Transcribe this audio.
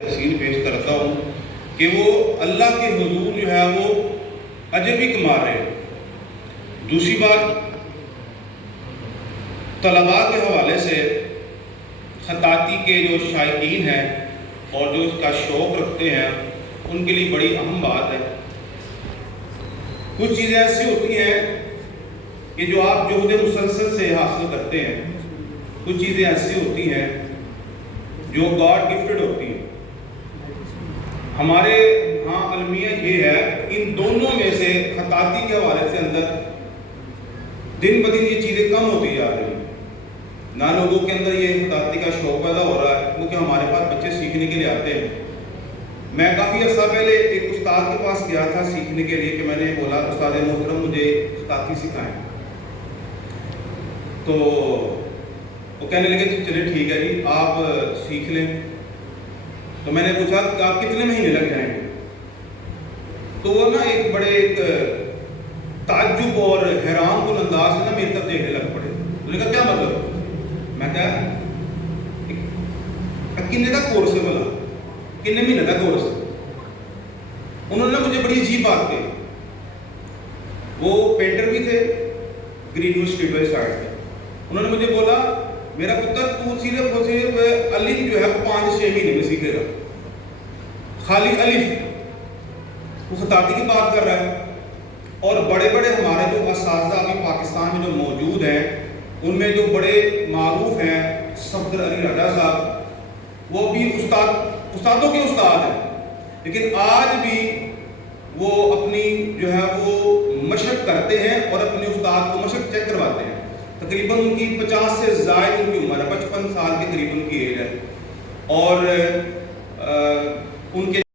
تحسین پیش کرتا ہوں کہ وہ اللہ کے حضور جو ہے وہ اجر بھی کما رہے ہیں۔ دوسری بات، طلباء کے حوالے سے خطاطی کے جو شائقین ہیں اور جو اس کا شوق رکھتے ہیں ان کے لیے بڑی اہم بات ہے۔ کچھ چیزیں ایسی ہوتی ہیں کہ جو آپ جہد مسلسل سے حاصل کرتے ہیں، کچھ چیزیں ایسی ہوتی ہیں جو گاڈ گفٹڈ ہوتی ہیں۔ ہمارے ہاں المیہ یہ ہے، ان دونوں میں سے خطاطی کے حوالے سے اندر دن بدن یہ چیزیں کم ہوتی جا رہی ہیں، نہ لوگوں کے اندر یہ خطاطی کا شوق پیدا ہو رہا ہے، کیونکہ ہمارے پاس بچے سیکھنے کے لیے آتے ہیں۔ میں کافی عرصہ پہلے ایک استاد کے پاس گیا تھا سیکھنے کے لیے، کہ میں نے بولا استاد محترم مجھے خطاطی سکھائیں، تو وہ کہنے لگے چلے ٹھیک ہے جی آپ سیکھ لیں۔ تو میں نے پوچھا کہ آپ کتنے مہینے لگ جائیں گے؟ تو وہ نا ایک بڑے تعجب اور حیران کن انداز سے نا میری طرف دیکھنے لگ پڑے۔ انہوں نے کہا کیا مطلب؟ میں کہا کنے کا کورس ہے بولا، کنے مہینے کا کورس ہے؟ انہوں نے مجھے بڑی عجیب بات کہی۔ وہ پینٹر بھی تھے، Greenwood Street west side پہ۔ انہوں نے مجھے بولا میرا پتر تو صرف الف جو ہے 5-6 مہینے میں سیکھے گا، خالی الف۔ وہ خطاطی کی بات کر رہا ہے، اور بڑے بڑے ہمارے جو اساتذہ ابھی پاکستان میں جو موجود ہیں ان میں جو بڑے معروف ہیں، صفدر علی راجہ صاحب، وہ بھی استادوں کے استاد ہیں، لیکن آج بھی وہ اپنی جو ہے وہ مشق کرتے ہیں اور اپنے استاد کو مشق چیک کرواتے ہیں۔ تقریباً ان کی 50 سے زائد ان کی عمر ہے، 55 سال کے قریب ان کی ایج ہے، اور ان کے